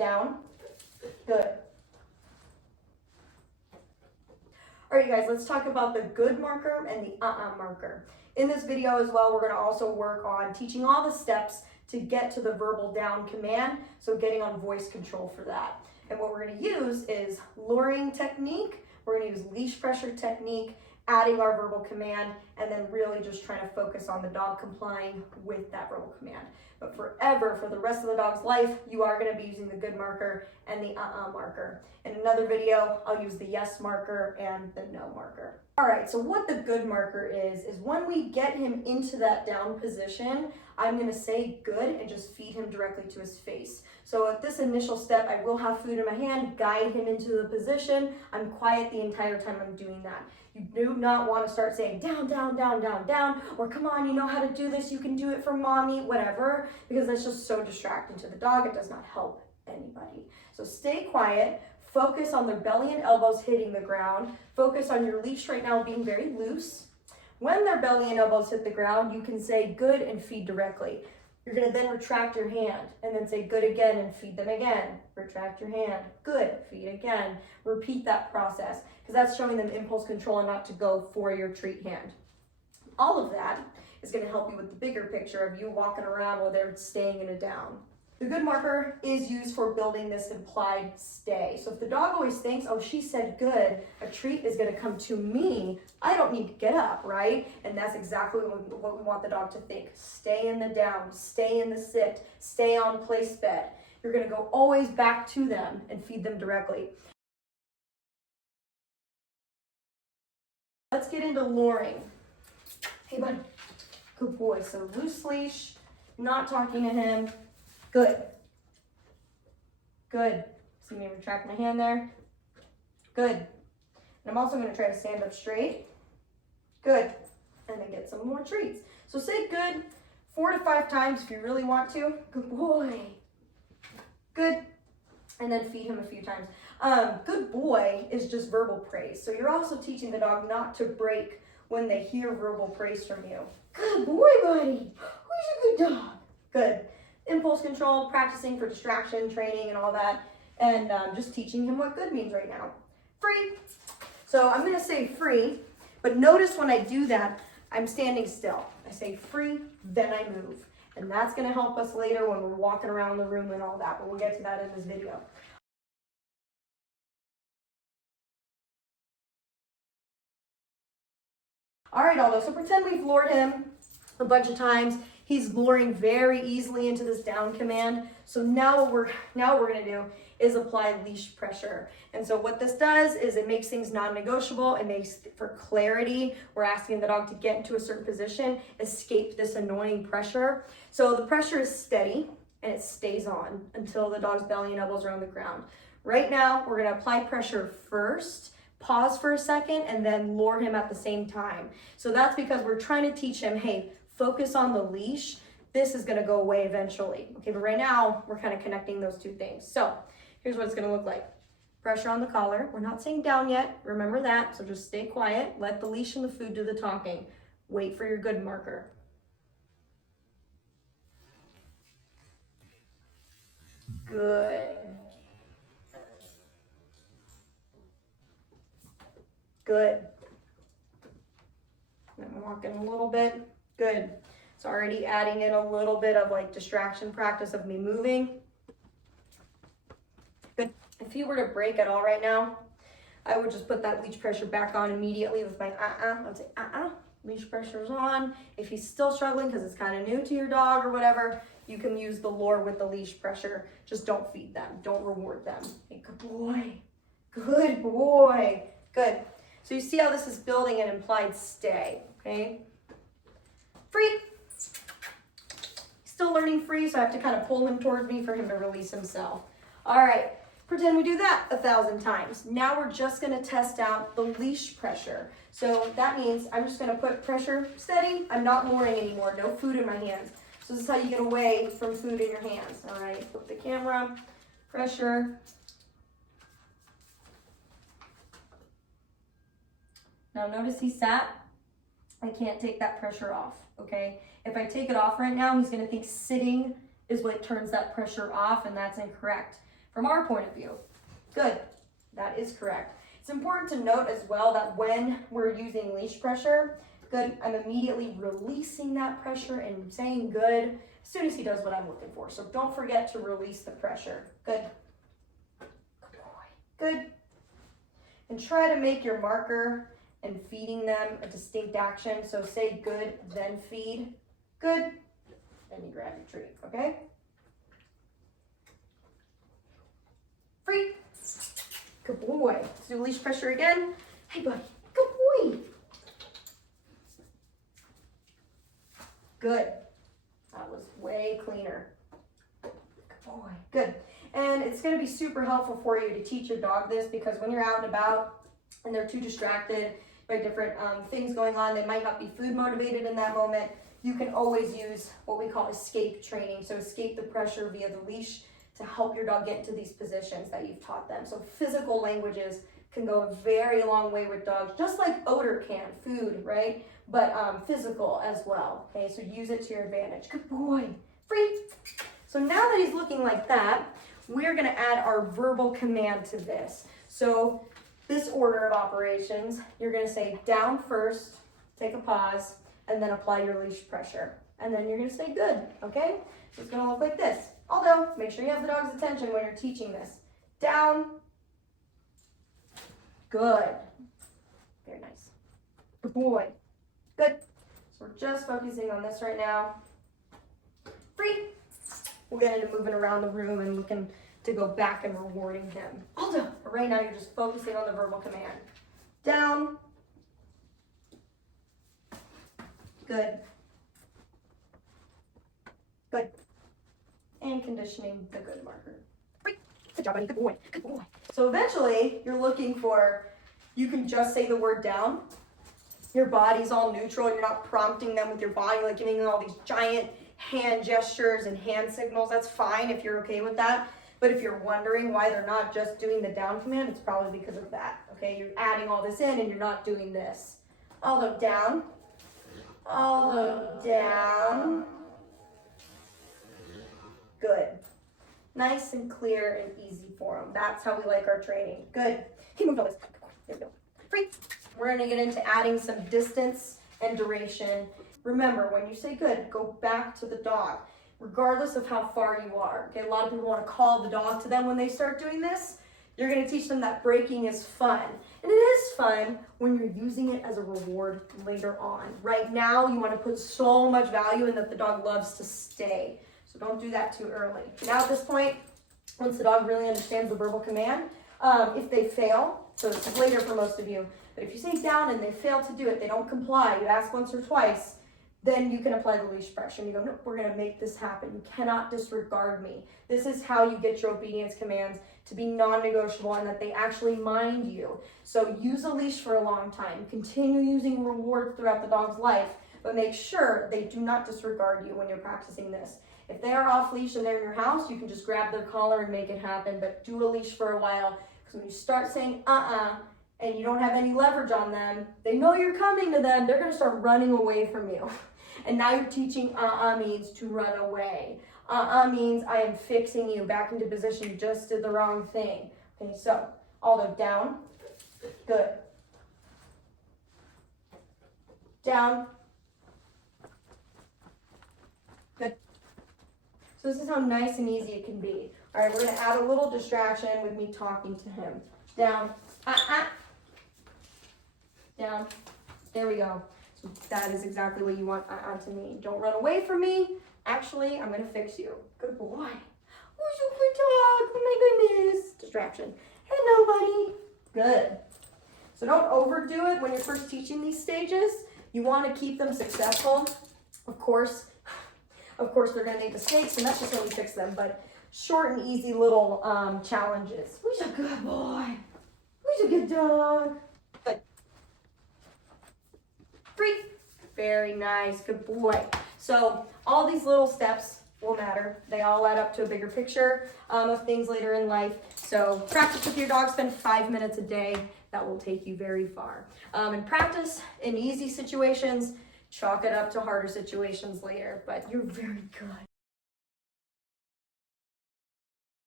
down. Good. All right, you guys, let's talk about the good marker and the marker. In this video as well, we're gonna also work on teaching all the steps to get to the verbal down command, so getting on voice control for that. And what we're gonna use is luring technique, we're gonna use leash pressure technique, adding our verbal command, and then really just trying to focus on the dog complying with that verbal command. But forever, for the rest of the dog's life, you are gonna be using the good marker and the marker. In another video, I'll use the yes marker and the no marker. All right, so what the good marker is when we get him into that down position, I'm gonna say good and just feed him directly to his face. So at this initial step, I will have food in my hand, guide him into the position. I'm quiet the entire time I'm doing that. You do not want to start saying down, down, down, down, down, or come on, you know how to do this, you can do it for mommy, whatever, because that's just so distracting to the dog. It does not help anybody. So stay quiet, focus on their belly and elbows hitting the ground, focus on your leash right now being very loose. When their belly and elbows hit the ground, you can say good and feed directly. You're gonna then retract your hand and then say good again and feed them again. Retract your hand, good, feed again. Repeat that process because that's showing them impulse control and not to go for your treat hand. All of that is gonna help you with the bigger picture of you walking around while they're staying in a down. The good marker is used for building this implied stay. So if the dog always thinks, oh, she said good, a treat is gonna come to me, I don't need to get up, right? And that's exactly what we want the dog to think. Stay in the down, stay in the sit, stay on place bed. You're gonna go always back to them and feed them directly. Let's get into luring. Hey, bud, good boy. So loose leash, not talking to him. Good. Good. See me retract my hand there? Good. And I'm also going to try to stand up straight. Good. And then get some more treats. So say good 4 to 5 times if you really want to. Good boy. Good. And then feed him a few times. Good boy is just verbal praise. So you're also teaching the dog not to break when they hear verbal praise from you. Good boy, buddy. Who's a good dog? Good. Impulse control, practicing for distraction, training, and all that, and just teaching him what good means right now. Free. So I'm going to say free, but notice when I do that, I'm standing still. I say free, then I move. And that's going to help us later when we're walking around the room and all that, but we'll get to that in this video. All right, Aldo, so pretend we've lured him a bunch of times. He's luring very easily into this down command. So now what we're gonna do is apply leash pressure. And so what this does is it makes things non-negotiable. It makes for clarity. We're asking the dog to get into a certain position, escape this annoying pressure. So the pressure is steady and it stays on until the dog's belly and elbows are on the ground. Right now, we're gonna apply pressure first, pause for a second, and then lure him at the same time. So that's because we're trying to teach him, hey, focus on the leash. This is gonna go away eventually. Okay, but right now we're kind of connecting those two things. So here's what it's gonna look like. Pressure on the collar. We're not saying down yet, remember that. So just stay quiet, let the leash and the food do the talking. Wait for your good marker. Good. Good. I'm walking a little bit. Good. So already adding in a little bit of like distraction practice of me moving. Good. If he were to break at all right now, I would just put that leash pressure back on immediately with my I'd say leash pressure's on. If he's still struggling because it's kind of new to your dog or whatever, you can use the lure with the leash pressure. Just don't feed them. Don't reward them. Hey, good boy. Good boy. Good. So you see how this is building an implied stay, okay? Free. Still learning free, so I have to kind of pull him towards me for him to release himself. All right, pretend we do that 1,000 times. Now we're just gonna test out the leash pressure. So that means I'm just gonna put pressure steady. I'm not luring anymore, no food in my hands. So this is how you get away from food in your hands. All right, flip the camera, pressure. Now notice he sat. I can't take that pressure off, okay? If I take it off right now, he's gonna think sitting is what turns that pressure off, and that's incorrect. from our point of view. Good, that is correct. It's important to note as well that when we're using leash pressure, good, I'm immediately releasing that pressure and saying good as soon as he does what I'm looking for. So don't forget to release the pressure. Good. Good boy. Good. And try to make your marker and feeding them a distinct action. So say good, then feed. Good. Then you grab your treat, okay? Free. Good boy. Let's do leash pressure again. Hey, buddy. Good boy. Good. That was way cleaner. Good boy. Good. And it's going to be super helpful for you to teach your dog this, because when you're out and about and they're too distracted by different things going on, they might not be food motivated in that moment. You can always use what we call escape training. So escape the pressure via the leash to help your dog get into these positions that you've taught them. So physical languages can go a very long way with dogs, just like odor can, food, right? But physical as well, okay? So use it to your advantage. Good boy, free. So now that he's looking like that, we're gonna add our verbal command to this. So this order of operations, you're gonna say down first, take a pause, and then apply your leash pressure. And then you're gonna say good, okay? So it's gonna look like this. Although, make sure you have the dog's attention when you're teaching this. Down, good. Very nice. Good boy. Good. So we're just focusing on this right now. Free. We'll get into moving around the room and looking to go back and rewarding him. Aldo. But right now you're just focusing on the verbal command. Down. Good. Good. And conditioning the good marker. Free. Good job, buddy. Good boy. Good boy. So eventually you're looking for, you can just say the word down. Your body's all neutral. You're not prompting them with your body, like giving them all these giant hand gestures and hand signals. That's fine if you're okay with that. But if you're wondering why they're not just doing the down command, it's probably because of that. Okay, you're adding all this in and you're not doing this. Although down. Although down. Good. Nice and clear and easy for them. That's how we like our training. Good. Keep moving, Phyllis. There we go. Free. We're going to get into adding some distance and duration. Remember, when you say good, go back to the dog, regardless of how far you are. Okay, a lot of people want to call the dog to them when they start doing this. You're going to teach them that breaking is fun. And it is fun when you're using it as a reward later on. Right now, you want to put so much value in that the dog loves to stay. So don't do that too early. Now at this point, once the dog really understands the verbal command, if they fail, so it's later for most of you, but if you say down and they fail to do it, they don't comply, you ask once or twice, then you can apply the leash pressure. And you go, no, we're going to make this happen. You cannot disregard me. This is how you get your obedience commands to be non-negotiable and that they actually mind you. So use a leash for a long time. Continue using rewards throughout the dog's life, but make sure they do not disregard you when you're practicing this. If they are off leash and they're in your house, you can just grab their collar and make it happen, but do a leash for a while. Because when you start saying and you don't have any leverage on them, they know you're coming to them, they're going to start running away from you. And now you're teaching means to run away. Means I am fixing you back into position, you just did the wrong thing. Okay, so although down, good. Down, good. So this is how nice and easy it can be. All right, we're going to add a little distraction with me talking to him. Down, down, there we go. So that is exactly what you want to mean. Don't run away from me. Actually, I'm going to fix you. Good boy. Who's your good dog? Oh my goodness. Distraction. Hello, buddy. Good. So don't overdo it when you're first teaching these stages. You want to keep them successful. Of course, they're going to make mistakes, and that's just how we fix them. But short and easy little challenges. Who's a good boy? Who's a good dog? Good. Free. Very nice. Good boy. So all these little steps will matter. They all add up to a bigger picture of things later in life. So practice with your dog. Spend 5 minutes a day. That will take you very far. And practice in easy situations. Chalk it up to harder situations later. But you're very good.